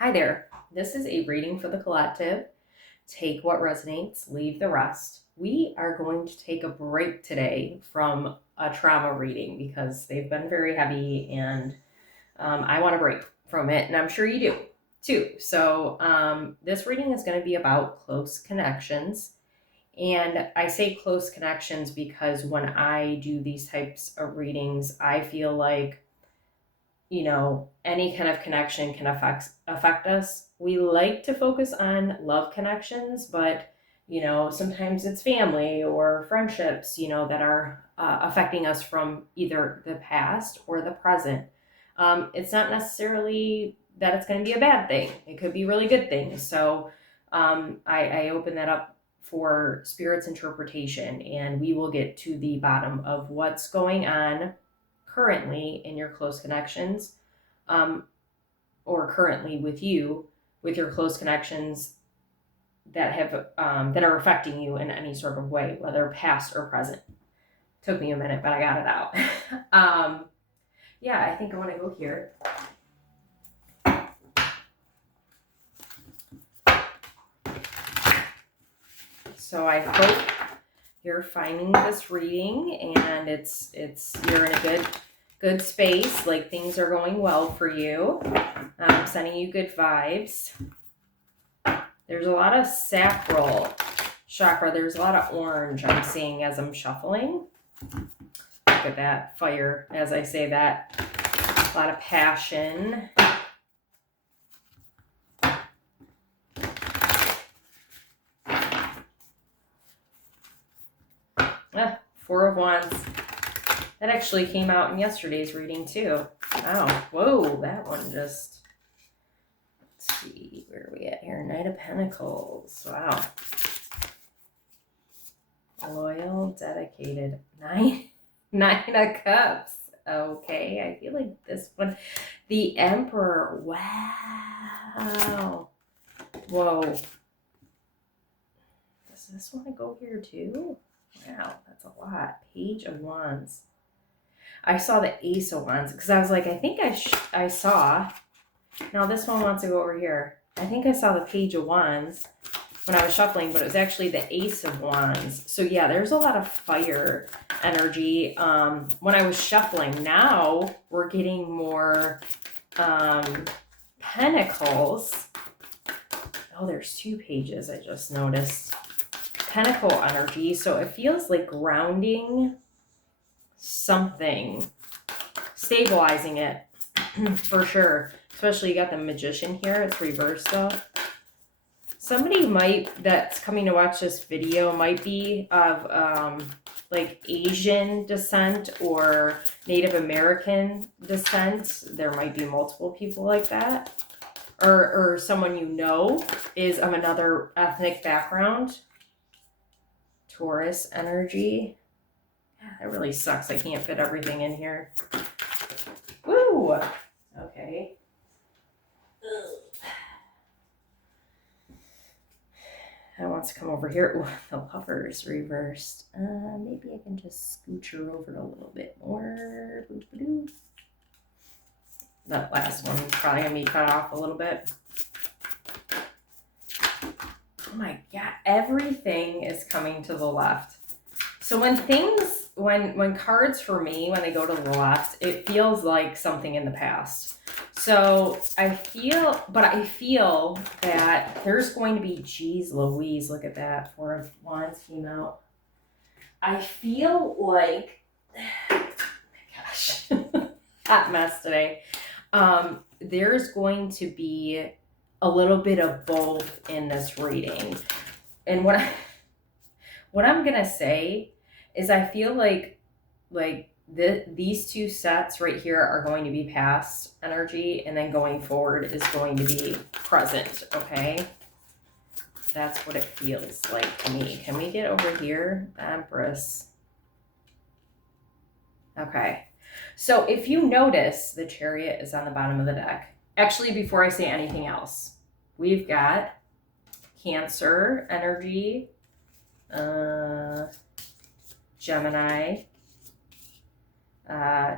Hi there. This is a reading for the Colettive. Take what resonates, leave the rest. We are going to take a break today from a trauma reading because they've been very heavy and I want to break from it, and I'm sure you do too. So, this reading is going to be about close connections. And I say close connections because when I do these types of readings, I feel like any kind of connection can affect us. We like to focus on love connections, but sometimes it's family or friendships, that are affecting us from either the past or the present. It's not necessarily that it's going to be a bad thing. It could be really good things. So I open that up for spirit's interpretation, and we will get to the bottom of what's going on currently in your close connections, um, or currently with your close connections that are affecting you in any sort of way, whether past or present. Took me a minute, but I got it out. Yeah, I think I want to go here. So I hope you're finding this reading and it's you're in a good space, like things are going well for you. I'm sending you good vibes. There's a lot of sacral chakra. There's a lot of orange I'm seeing as I'm shuffling. Look at that fire as I say that. A lot of passion. Four of Wands. That actually came out in yesterday's reading too. Wow. Whoa, that one just... Let's see, where are we at here? Knight of Pentacles. Wow. Loyal, dedicated. Nine of Cups. Okay, I feel like this one. The Emperor. Wow. Whoa. Does this one go here too? Wow, that's a lot. Page of Wands. I saw the Ace of Wands because I was like, I think I saw. Now this one wants to go over here. I think I saw the Page of Wands when I was shuffling, but it was actually the Ace of Wands. So yeah, there's a lot of fire energy when I was shuffling. Now we're getting more Pentacles. Oh, there's two pages I just noticed. Pentacle energy. So it feels like grounding something, stabilizing it for sure. Especially you got the Magician here. It's reversed though. Somebody that's coming to watch this video might be of like Asian descent or Native American descent. There might be multiple people like that. Or someone is of another ethnic background. Taurus energy. That really sucks. I can't fit everything in here. Woo! Okay. That wants to come over here. Ooh, the Lover is reversed. Maybe I can just scooch her over a little bit more. That last one is probably going to be cut off a little bit. Oh my God, everything is coming to the left. So when cards for me, when they go to the left, it feels like something in the past. So I feel that there's going to be, geez Louise, look at that, Four of Wands came out. I feel like, oh my gosh, hot mess today. There's going to be a little bit of both in this reading. And what I'm going to say is I feel like these two sets right here are going to be past energy, and then going forward is going to be present, okay? That's what it feels like to me. Can we get over here? Empress. Okay. So if you notice, the Chariot is on the bottom of the deck. Actually, before I say anything else, we've got Cancer energy, Gemini,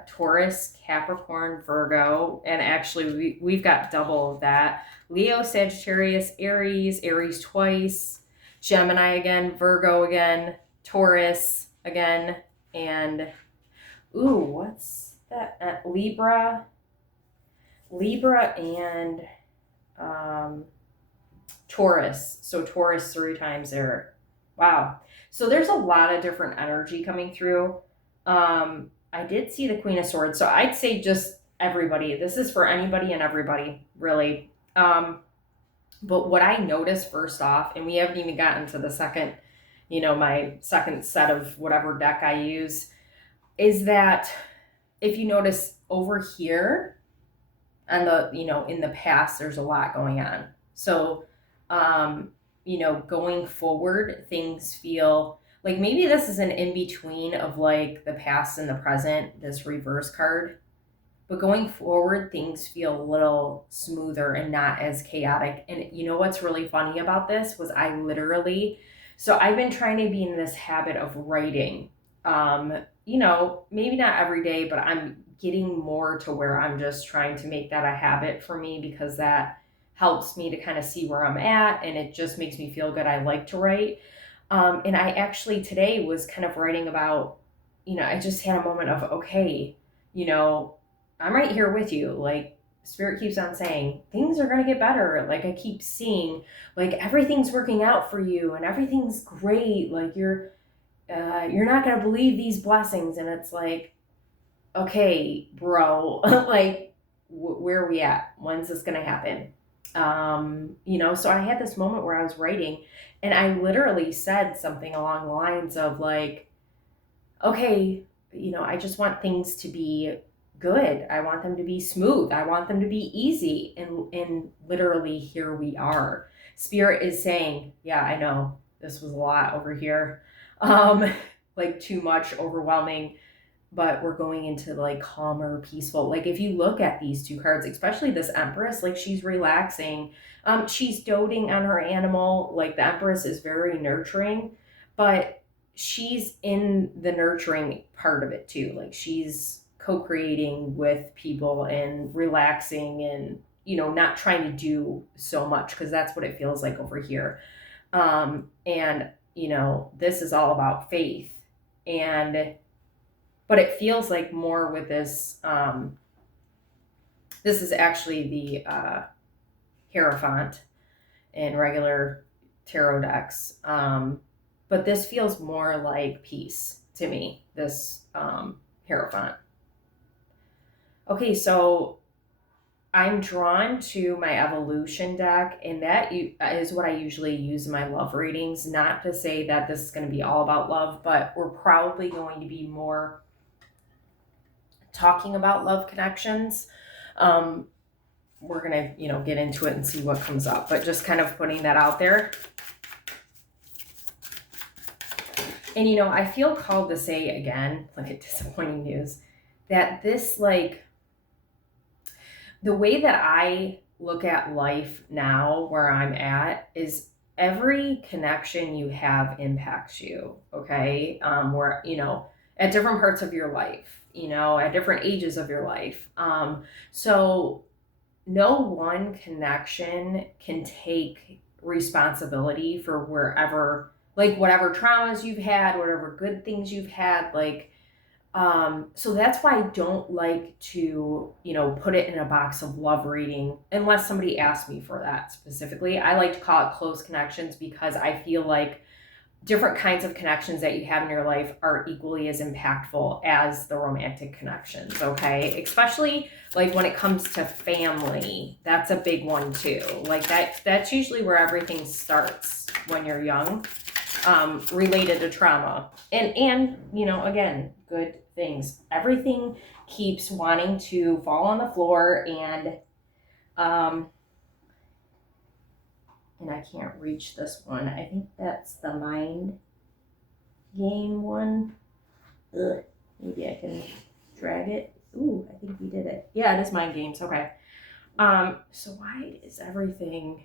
Taurus, Capricorn, Virgo, and actually we've got double of that. Leo, Sagittarius, Aries, Aries twice, Gemini again, Virgo again, Taurus again, and ooh, what's that? Libra and Taurus. So Taurus 3 times there. Wow. So there's a lot of different energy coming through. I did see the Queen of Swords. So I'd say just everybody. This is for anybody and everybody, really. But what I noticed first off, and we haven't even gotten to the second, my second set of whatever deck I use, is that if you notice over here on the, in the past, there's a lot going on. So, going forward, things feel like maybe this is an in-between of like the past and the present, this reverse card. But going forward, things feel a little smoother and not as chaotic. And you know what's really funny about this was so I've been trying to be in this habit of writing. Maybe not every day, but I'm getting more to where I'm just trying to make that a habit for me because that helps me to kind of see where I'm at and it just makes me feel good. I like to write. And I actually today was kind of writing about, I just had a moment of, okay, I'm right here with you. Like Spirit keeps on saying, things are going to get better. Like I keep seeing, like everything's working out for you and everything's great. Like you're not going to believe these blessings. And it's like, okay, bro, like where are we at? When's this going to happen? So I had this moment where I was writing and I literally said something along the lines of like, okay, I just want things to be good. I want them to be smooth. I want them to be easy. And literally here we are. Spirit is saying, yeah, I know this was a lot over here. Like too much, overwhelming, but we're going into like calmer, peaceful. Like if you look at these two cards, especially this Empress, like she's relaxing. She's doting on her animal. Like the Empress is very nurturing, but she's in the nurturing part of it too. Like she's co-creating with people and relaxing and, not trying to do so much because that's what it feels like over here. And, this is all about faith but it feels like more with this, this is actually the Hierophant in regular tarot decks. But this feels more like peace to me, this Hierophant. Okay, so I'm drawn to my evolution deck, and that is what I usually use in my love readings. Not to say that this is going to be all about love, but we're probably going to be more talking about love connections. We're going to, get into it and see what comes up, but just kind of putting that out there. And, I feel called to say again, like disappointing news, that this, like, the way that I look at life now where I'm at is every connection you have impacts you. Okay. Where, at different parts of your life, at different ages of your life. So no one connection can take responsibility for wherever, like whatever traumas you've had, whatever good things you've had, like, so that's why I don't like to, put it in a box of love reading unless somebody asks me for that specifically. I like to call it close connections because I feel like different kinds of connections that you have in your life are equally as impactful as the romantic connections, okay? Especially like when it comes to family, that's a big one too. Like that's usually where everything starts when you're young, related to trauma. And again, good things. Everything keeps wanting to fall on the floor and I can't reach this one. I think that's the mind game one. Ugh, maybe I can drag it. Ooh, I think we did it. Yeah, it is mind games. Okay. So why is everything...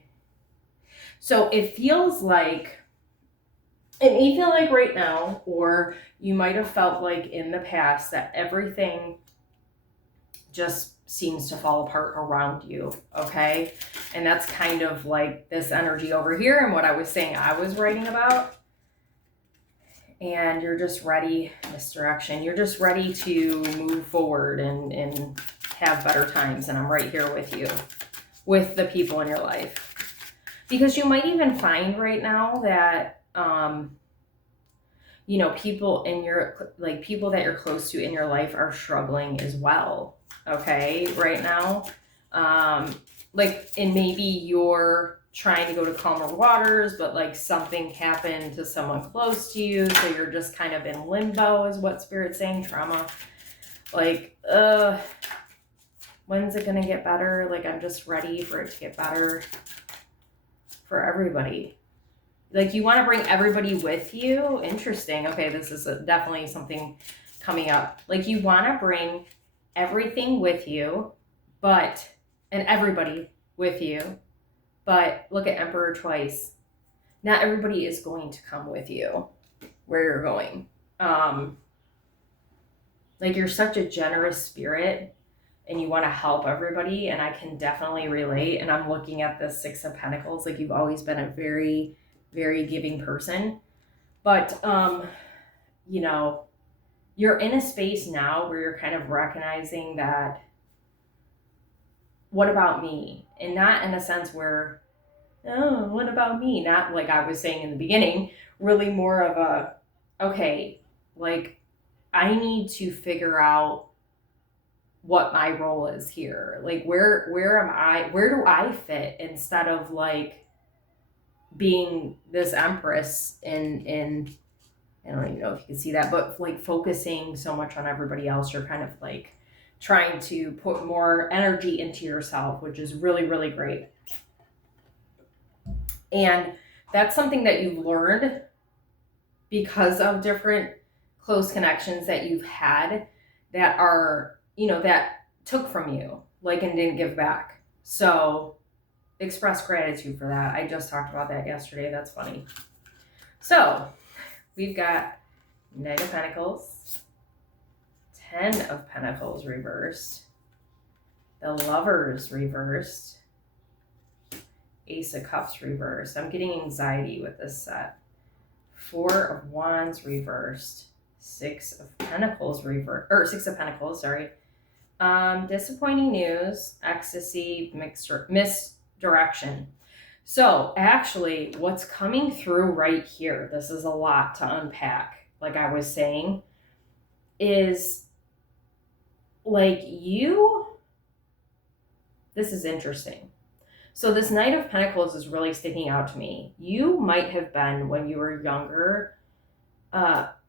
So it feels like it may feel like right now, or you might have felt like in the past, that everything just seems to fall apart around you, okay? And that's kind of like this energy over here and what I was saying I was writing about. And you're just ready, misdirection. You're just ready to move forward and have better times. And I'm right here with you, with the people in your life. Because you might even find right now that, you know, people in your, like people that you're close to in your life are struggling as well. Okay, right now. Like, and maybe you're trying to go to calmer waters, but like something happened to someone close to you, so you're just kind of in limbo, is what Spirit's saying. Trauma. Like, when's it gonna get better? Like, I'm just ready for it to get better for everybody. Like, you want to bring everybody with you. Interesting. Okay, this is definitely something coming up. Like, you want to bring everything with you, but, and everybody with you, but look at Emperor twice. Not everybody is going to come with you where you're going. Like, you're such a generous spirit and you want to help everybody, and I can definitely relate. And I'm looking at the Six of Pentacles. Like, you've always been a very, very giving person. But, you know, you're in a space now where you're kind of recognizing that, what about me? And not in a sense where, oh, what about me? Not like I was saying in the beginning, really more of a, okay, like, I need to figure out what my role is here. Like, where am I? Where do I fit, instead of like being this empress in I don't even know if you can see that, but like focusing so much on everybody else, you're kind of like trying to put more energy into yourself, which is really, really great. And that's something that you've learned because of different close connections that you've had that are, you know, that took from you, like, and didn't give back. So express gratitude for that. I just talked about that yesterday. That's funny. So we've got Knight of Pentacles, 10 of Pentacles reversed, the Lovers reversed, Ace of Cups reversed. I'm getting anxiety with this set. 4 of Wands reversed, 6 of Pentacles reversed, or 6 of Pentacles, sorry. Disappointing news, ecstasy, misdirection. So actually, what's coming through right here, this is a lot to unpack, like I was saying, is like this is interesting. So this Knight of Pentacles is really sticking out to me. You might have been, when you were younger,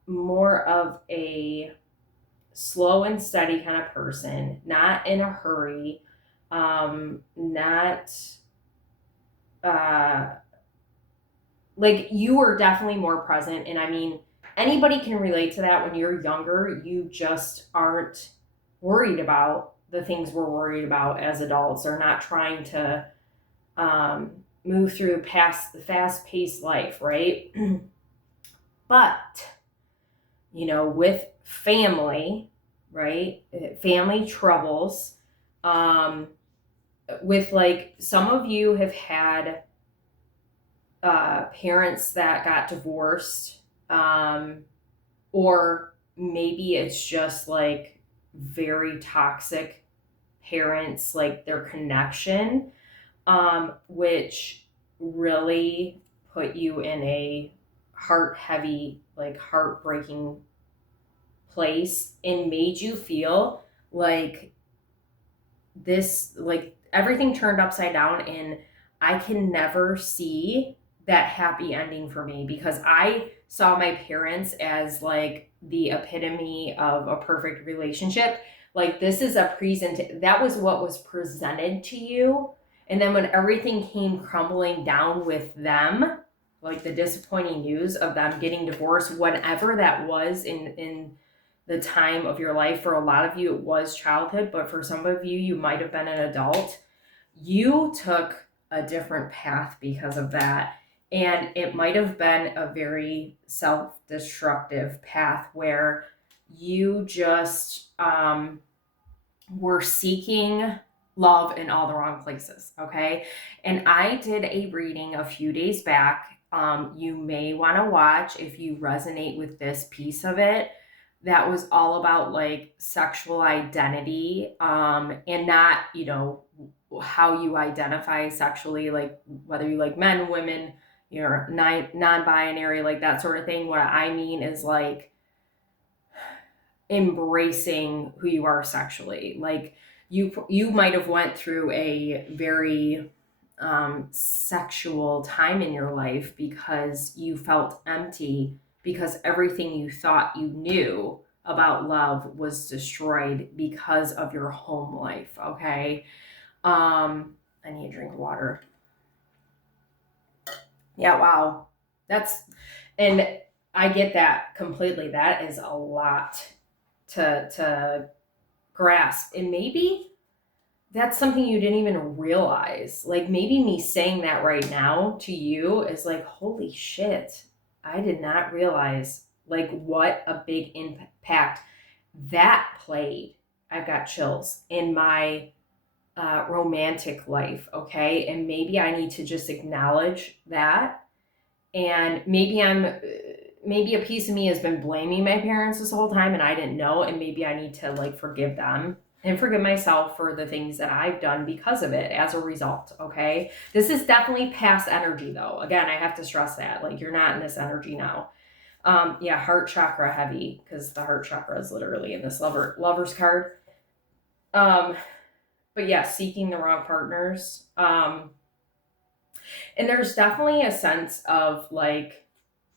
more of a slow and steady kind of person, not in a hurry, not like, you were definitely more present. And I mean, anybody can relate to that. When you're younger, you just aren't worried about the things we're worried about as adults, or not trying to move through past the fast-paced life, right? But, you know, with family, right? Family troubles, with like, some of you have had parents that got divorced, or maybe it's just like very toxic parents, like their connection, which really put you in a heavy, like heartbreaking place, and made you feel like this, like everything turned upside down, and I can never see that happy ending for me, because I saw my parents as like the epitome of a perfect relationship. Like, this is a that was what was presented to you. And then when everything came crumbling down with them, like the disappointing news of them getting divorced, whenever that was in the time of your life. For a lot of you, it was childhood, but for some of you, you might have been an adult. You took a different path because of that. And it might have been a very self-destructive path where you just were seeking love in all the wrong places. Okay. And I did a reading a few days back. You may want to watch if you resonate with this piece of it. That was all about like sexual identity, and not, how you identify sexually, like whether you like men, women, you're non-binary, like that sort of thing. What I mean is like embracing who you are sexually. Like you might have went through a very sexual time in your life because you felt empty, because everything you thought you knew about love was destroyed because of your home life. Okay. I need a drink of water. Yeah, wow. That's, and I get that completely. That is a lot to grasp. And maybe that's something you didn't even realize. Like maybe me saying that right now to you is like, holy shit, I did not realize like what a big impact that played. I've got chills in my romantic life. Okay. And maybe I need to just acknowledge that. And maybe a piece of me has been blaming my parents this whole time and I didn't know. And maybe I need to like forgive them and forgive myself for the things that I've done because of it as a result. Okay. This is definitely past energy though. Again, I have to stress that like you're not in this energy now. Yeah, heart chakra heavy because the heart chakra is literally in this lover's card. Um, but yeah, seeking the wrong partners. And there's definitely a sense of like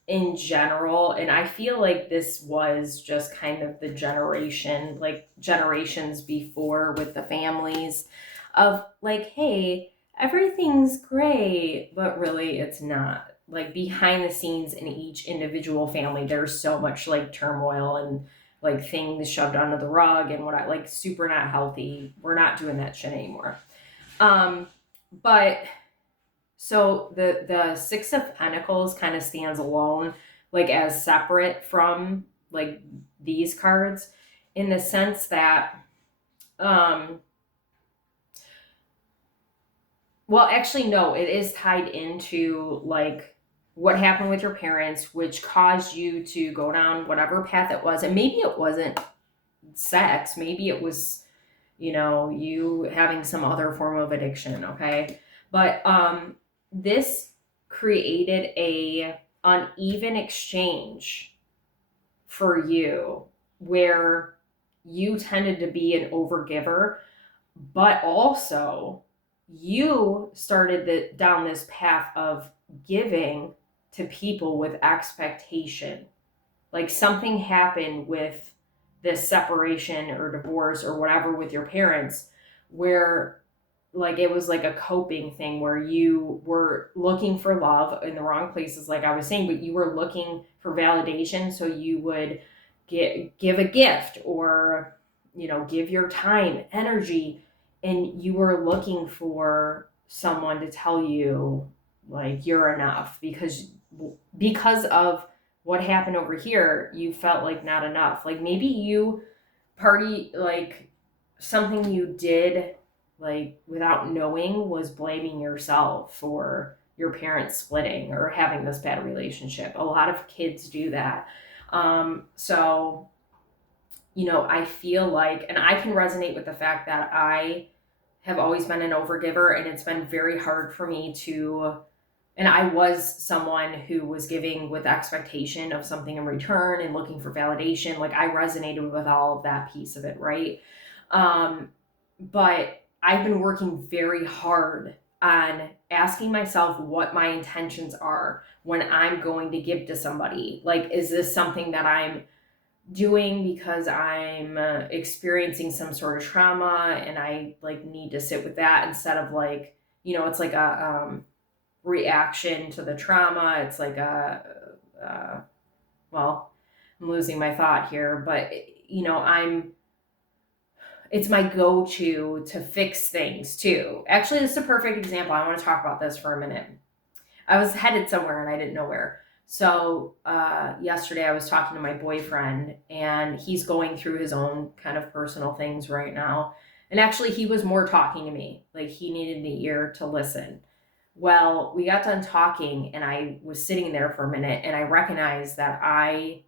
in general, and I feel like this was just kind of the generation, like generations before with the families of like, hey, everything's great, but really it's not. Like behind the scenes in each individual family, there's so much like turmoil and like things shoved under the rug and what I like super not healthy. We're not doing that shit anymore. But so the Six of Pentacles kind of stands alone, like as separate from like these cards, in the sense that, um, well, actually, no, it is tied into like what happened with your parents, which caused you to go down whatever path it was, and maybe it wasn't sex, maybe it was, you having some other form of addiction. Okay, but this created a uneven exchange for you where you tended to be an overgiver, but also you started down this path of giving to people with expectation. Like something happened with this separation or divorce or whatever with your parents where like it was like a coping thing where you were looking for love in the wrong places, like I was saying, but you were looking for validation, so you would give a gift or give your time, energy, and you were looking for someone to tell you like you're enough because of what happened over here. You felt like not enough. Like maybe you party like something you did like without knowing was blaming yourself for your parents splitting or having this bad relationship. A lot of kids do that. So I feel like, and I can resonate with the fact that I have always been an overgiver, and it's been very hard for me to, and I was someone who was giving with expectation of something in return and looking for validation. Like I resonated with all of that piece of it, right? But I've been working very hard on asking myself what my intentions are when I'm going to give to somebody. Like, is this something that I'm doing because I'm experiencing some sort of trauma and I like need to sit with that instead of like, it's like a reaction to the trauma. It's like well, I'm losing my thought here, but it's my go-to to fix things too. Actually, this is a perfect example. I want to talk about this for a minute. I was headed somewhere and I didn't know where. So yesterday I was talking to my boyfriend, and he's going through his own kind of personal things right now. And actually, he was more talking to me. Like, he needed an ear to listen. Well, we got done talking, and I was sitting there for a minute, and I recognized that I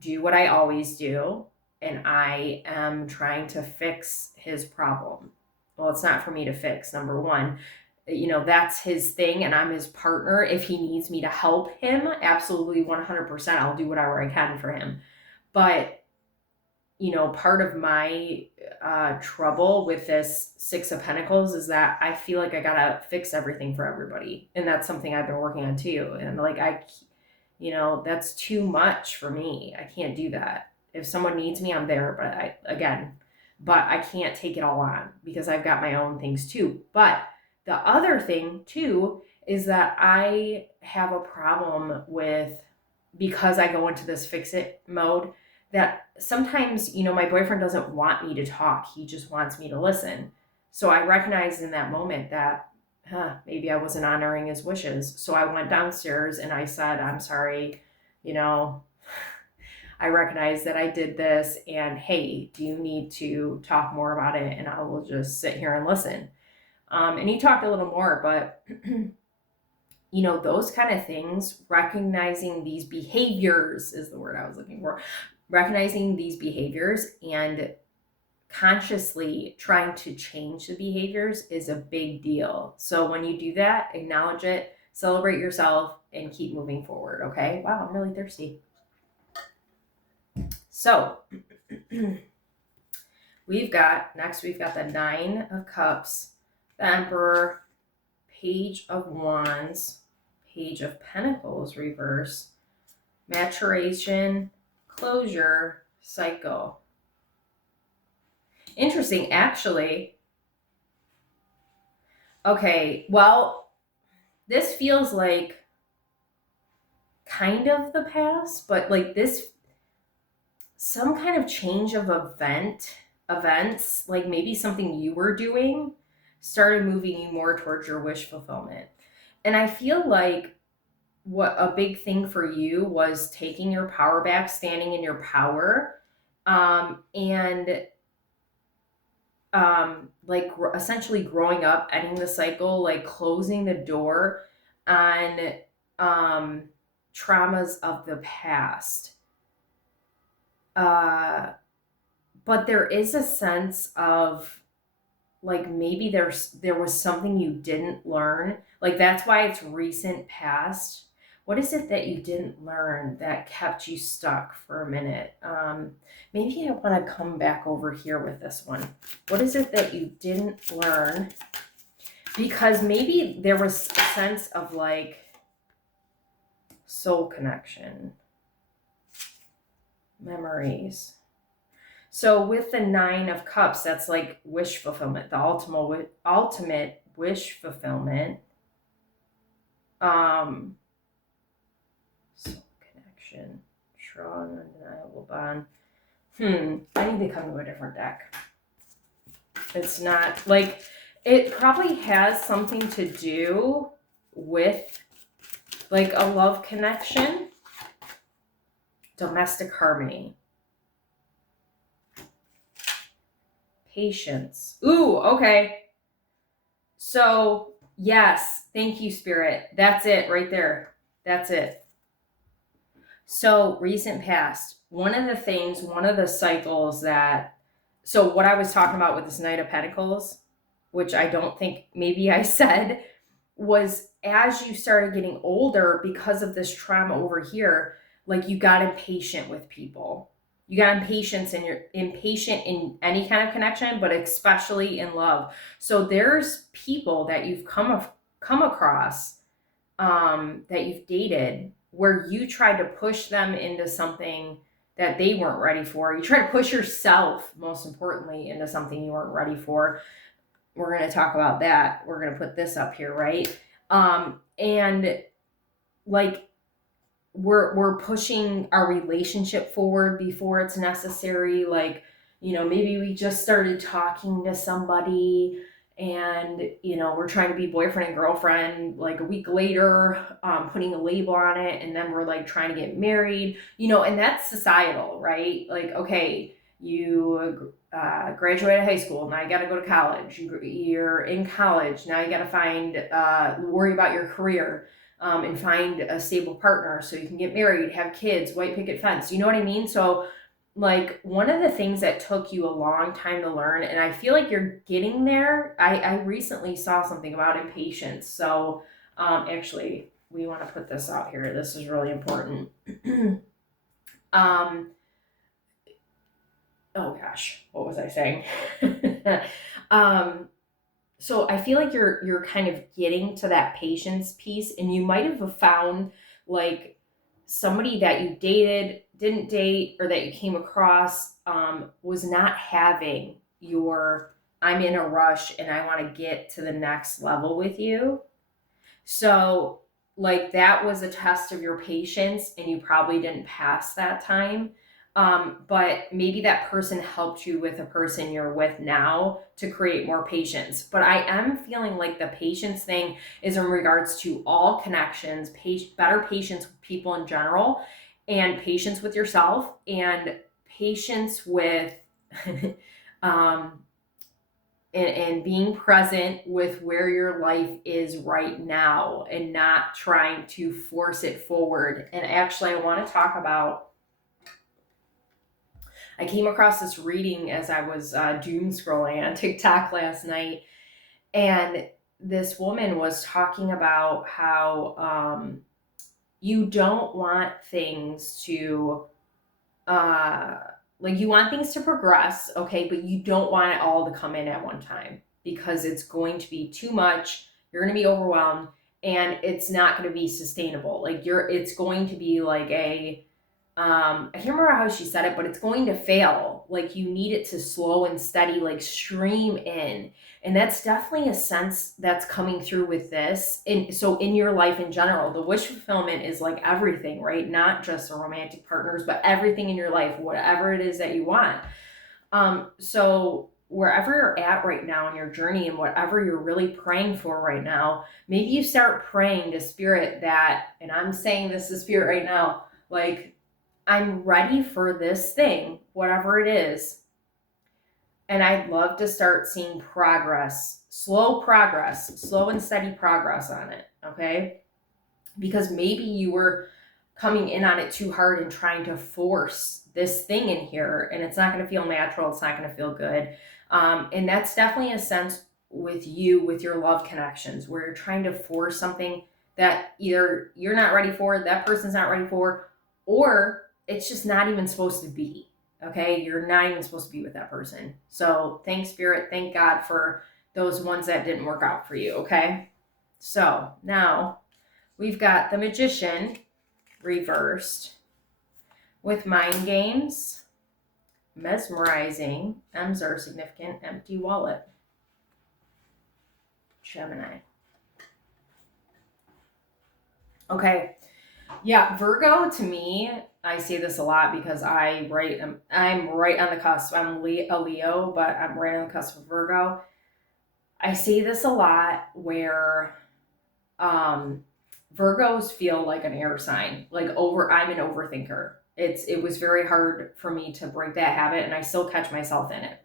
do what I always do, and I am trying to fix his problem. Well, it's not for me to fix, number one. That's his thing, and I'm his partner. If he needs me to help him, absolutely 100%, I'll do whatever I can for him. But, part of my trouble with this Six of Pentacles is that I feel like I gotta fix everything for everybody. And that's something I've been working on too. And like, that's too much for me. I can't do that. If someone needs me, I'm there. But I can't take it all on because I've got my own things too. But the other thing too is that I have a problem with, because I go into this fix it mode, that sometimes, my boyfriend doesn't want me to talk. He just wants me to listen. So I recognized in that moment that, maybe I wasn't honoring his wishes. So I went downstairs and I said, I'm sorry, I recognize that I did this, and hey, do you need to talk more about it? And I will just sit here and listen. And he talked a little more, but those kind of things, recognizing these behaviors is the word I was looking for. Recognizing these behaviors and consciously trying to change the behaviors is a big deal. So when you do that, acknowledge it, celebrate yourself, and keep moving forward. Okay. Wow, I'm really thirsty. So we've got the Nine of Cups, the Emperor, Page of Wands, Page of Pentacles reverse, maturation, closure, cycle. Interesting, actually. Okay, well, this feels like kind of the past, but like this, some kind of change of events, like maybe something you were doing started moving you more towards your wish fulfillment. And I feel like what a big thing for you was taking your power back, standing in your power, and like essentially growing up, ending the cycle, like closing the door on traumas of the past. But there is a sense of like maybe there was something you didn't learn. Like that's why it's recent past. What is it that you didn't learn that kept you stuck for a minute? Maybe I want to come back over here with this one. What is it that you didn't learn? Because maybe there was a sense of like soul connection, memories. So with the Nine of Cups, that's like wish fulfillment, the ultimate wish fulfillment. Soul connection, strong, undeniable bond. I need to come to a different deck. It's not like, it probably has something to do with like a love connection, domestic harmony, patience. Ooh, okay. So yes, thank you, Spirit. That's it right there. That's it. So recent past, one of the cycles that, so what I was talking about with this Knight of Pentacles, which I don't think maybe I said, was as you started getting older, because of this trauma over here, like you got impatient with people. You got impatient and you're impatient in any kind of connection, but especially in love. So there's people that you've come across, that you've dated, where you tried to push them into something that they weren't ready for. You try to push yourself, most importantly, into something you weren't ready for. We're going to talk about that. We're going to put this up here, right? And like we're pushing our relationship forward before it's necessary. Like, maybe we just started talking to somebody and we're trying to be boyfriend and girlfriend like a week later, putting a label on it, and then we're like trying to get married, and that's societal, right? Like, okay, you graduated high school, now you got to go to college, you're in college, now you got to worry about your career, and find a stable partner so you can get married, have kids, white picket fence, you know what I mean? So like, one of the things that took you a long time to learn, and I feel like you're getting there. I recently saw something about impatience. So actually, we want to put this out here. This is really important. um oh gosh, what was I saying? um so I feel like you're kind of getting to that patience piece, and you might have found like somebody that you dated, didn't date, or that you came across, was not having your I'm in a rush and I want to get to the next level with you. So, like, that was a test of your patience, and you probably didn't pass that time. But maybe that person helped you with a person you're with now to create more patience. But I am feeling like the patience thing is in regards to all connections, better patience with people in general, and patience with yourself, and patience with um, and being present with where your life is right now and not trying to force it forward. And actually, I want to talk about, I came across this reading as I was doom scrolling on TikTok last night, and this woman was talking about how you don't want things to uh like, you want things to progress, okay, but you don't want it all to come in at one time, because it's going to be too much, you're going to be overwhelmed, and it's not going to be sustainable. Like, it's going to be like a I can't remember how she said it, but it's going to fail. Like, you need it to slow and steady, like, stream in. And that's definitely a sense that's coming through with this. And so in your life in general, the wish fulfillment is like everything, right? Not just the romantic partners, but everything in your life, whatever it is that you want. So wherever you're at right now in your journey, and whatever you're really praying for right now, maybe you start praying to spirit that, and I'm saying this to spirit right now, like, I'm ready for this thing, whatever it is. And I'd love to start seeing progress, slow and steady progress on it. Okay. Because maybe you were coming in on it too hard and trying to force this thing in here, and it's not going to feel natural. It's not going to feel good. And that's definitely a sense with you, with your love connections, where you're trying to force something that either you're not ready for, that person's not ready for, or it's just not even supposed to be. Okay. You're not even supposed to be with that person. So thank spirit. Thank God for those ones that didn't work out for you. Okay. So now we've got the Magician reversed with Mind Games, Mesmerizing, M's are significant, Empty Wallet, Gemini. Okay. Yeah, Virgo, to me, I say this a lot because I'm right on the cusp. I'm a Leo, but I'm right on the cusp of Virgo. I say this a lot where Virgos feel like an air sign. Like, I'm an overthinker. It was very hard for me to break that habit, and I still catch myself in it.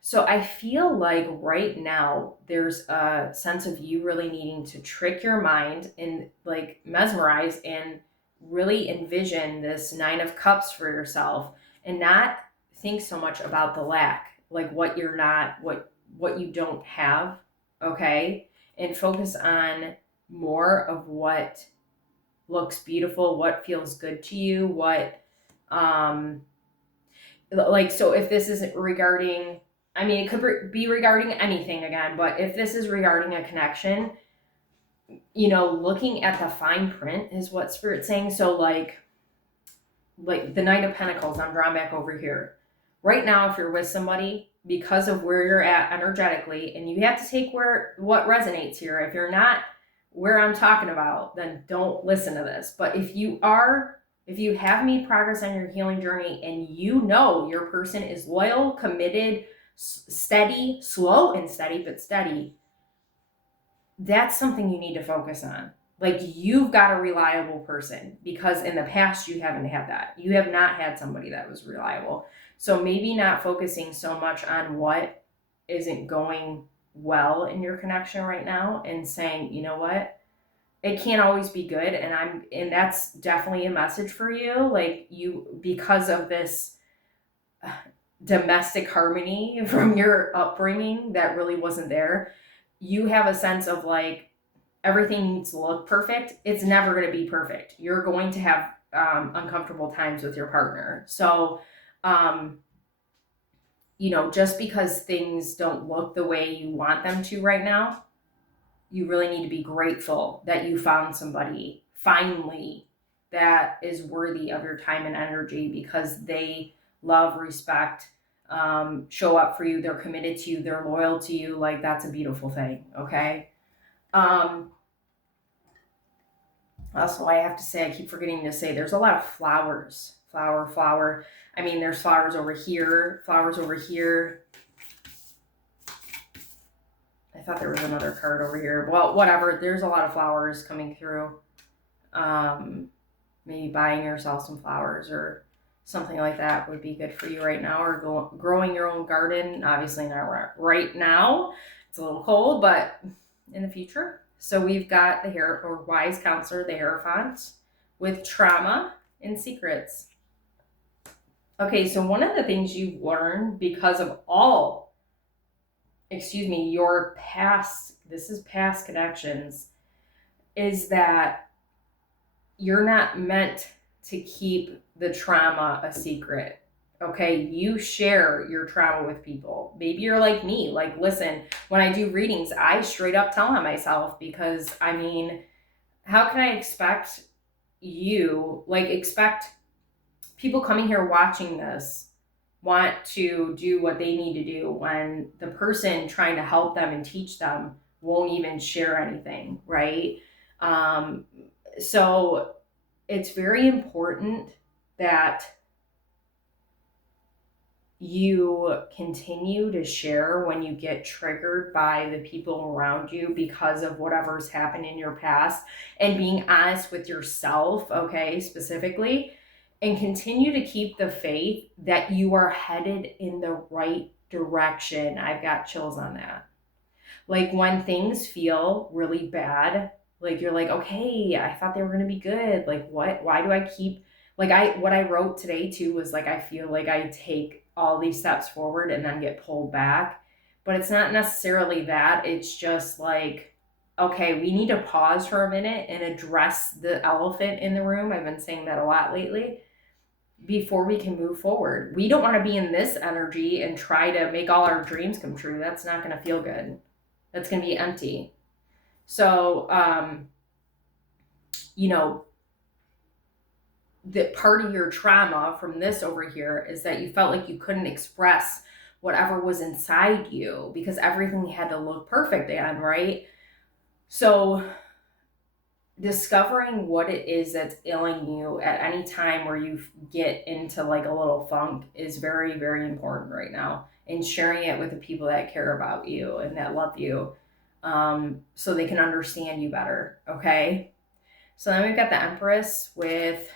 So I feel like right now there's a sense of you really needing to trick your mind and like mesmerize and really envision this 9 of Cups for yourself, and not think so much about the lack, like what you're not, what you don't have, okay? And focus on more of what looks beautiful, what feels good to you, what like, so if this isn't regarding, I mean, it could be regarding anything again, but if this is regarding a connection, looking at the fine print is what spirit's saying. So like the Knight of Pentacles, I'm drawn back over here. Right now, if you're with somebody, because of where you're at energetically, and you have to take what resonates here. If you're not where I'm talking about, then don't listen to this. But if you have made progress on your healing journey, and your person is loyal, committed, steady, slow and steady, but steady, that's something you need to focus on. Like, you've got a reliable person, because in the past you haven't had that. You have not had somebody that was reliable. So maybe not focusing so much on what isn't going well in your connection right now, and saying, you know what? It can't always be good, and that's definitely a message for you. Like, you, because of this domestic harmony from your upbringing that really wasn't there, you have a sense of like, everything needs to look perfect. It's never going to be perfect. You're going to have uncomfortable times with your partner. So, just because things don't look the way you want them to right now, you really need to be grateful that you found somebody finally that is worthy of your time and energy, because they love, respect, show up for you. They're committed to you. They're loyal to you. Like, that's a beautiful thing. Okay. Also, I have to say, I keep forgetting to say, there's a lot of flowers. Flower. I mean, there's flowers over here, flowers over here. I thought there was another card over here. Well, whatever. There's a lot of flowers coming through. Maybe buying yourself some flowers or something like that would be good for you right now, or growing your own garden. Obviously not right now. It's a little cold, but in the future. So we've got the wise counselor, the Hierophant, with trauma and secrets. Okay, so one of the things you've learned because of your past connections, is that you're not meant to keep the trauma a secret. Okay, you share your trauma with people. Maybe you're like me. Like, listen, when I do readings, I straight up tell on myself, because I mean, how can I expect people coming here watching this want to do what they need to do when the person trying to help them and teach them won't even share anything, right? So it's very important that you continue to share when you get triggered by the people around you because of whatever's happened in your past, and being honest with yourself, okay, specifically, and continue to keep the faith that you are headed in the right direction. I've got chills on that. Like, when things feel really bad, like, you're like, okay, I thought they were going to be good. Like, why do I keep, like, what I wrote today too was like, I feel like I take all these steps forward and then get pulled back. But it's not necessarily that. It's just like, okay, we need to pause for a minute and address the elephant in the room. I've been saying that a lot lately, before we can move forward. We don't want to be in this energy and try to make all our dreams come true. That's not going to feel good. That's going to be empty. So, that part of your trauma from this over here is that you felt like you couldn't express whatever was inside you because everything had to look perfect and right. So discovering what it is that's ailing you at any time where you get into like a little funk is very, very important right now, and sharing it with the people that care about you and that love you, so they can understand you better. Okay. So then we've got the Empress with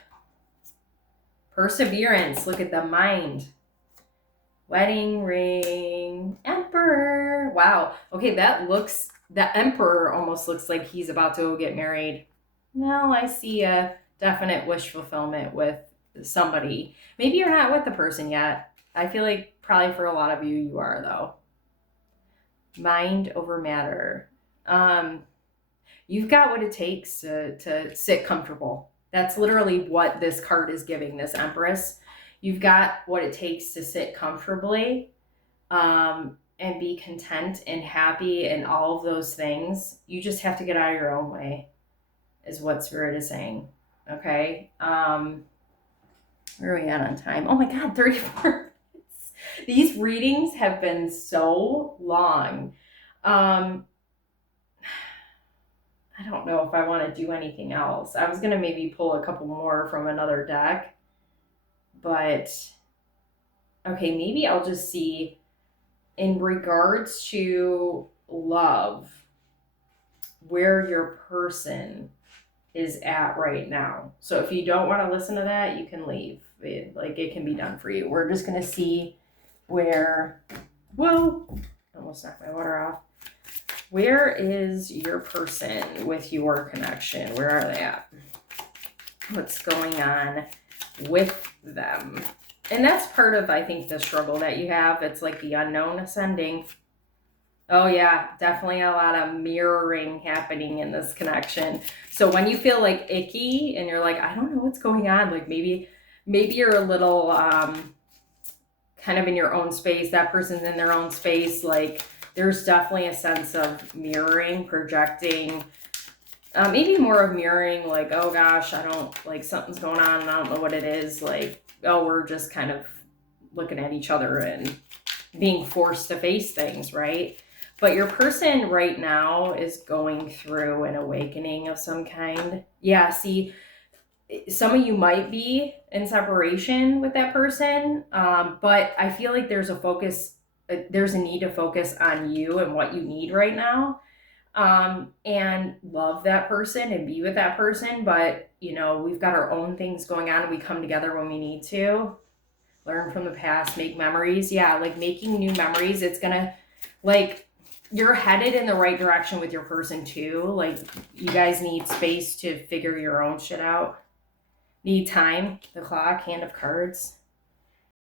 perseverance. Look at the mind. Wedding ring. Emperor. Wow. Okay, the Emperor almost looks like he's about to go get married. Well, I see a definite wish fulfillment with somebody. Maybe you're not with the person yet. I feel like probably for a lot of you, you are though. Mind over matter. You've got what it takes to sit comfortable. That's literally what this card is giving this Empress. You've got what it takes to sit comfortably, and be content and happy and all of those things. You just have to get out of your own way, is what Spirit is saying. Okay. Where are we at on time? Oh my God, 34 minutes. These readings have been so long. I don't know if I want to do anything else. I was going to maybe pull a couple more from another deck, but okay, maybe I'll just see in regards to love, where your person is at right now. So if you don't want to listen to that, you can leave. It can be done for you. We're just gonna see where. Whoa! Almost knocked my water off. Where is your person with your connection? Where are they at? What's going on with them? And that's part of, I think, the struggle that you have. It's like the unknown ascending. Oh yeah, definitely a lot of mirroring happening in this connection. So when you feel like icky and you're like, I don't know what's going on, like maybe you're a little kind of in your own space, that person's in their own space, like there's definitely a sense of mirroring, projecting, maybe more of mirroring, like, oh gosh, I don't, like something's going on and I don't know what it is, like, oh, we're just kind of looking at each other and being forced to face things, right? But your person right now is going through an awakening of some kind. Yeah, see, some of you might be in separation with that person, but I feel like there's a need to focus on you and what you need right now, and love that person and be with that person. But, we've got our own things going on and we come together when we need to. Learn from the past, make memories. Yeah, like making new memories. It's gonna, like, you're headed in the right direction with your person too. Like, you guys need space to figure your own shit out. Need time. The clock, hand of cards.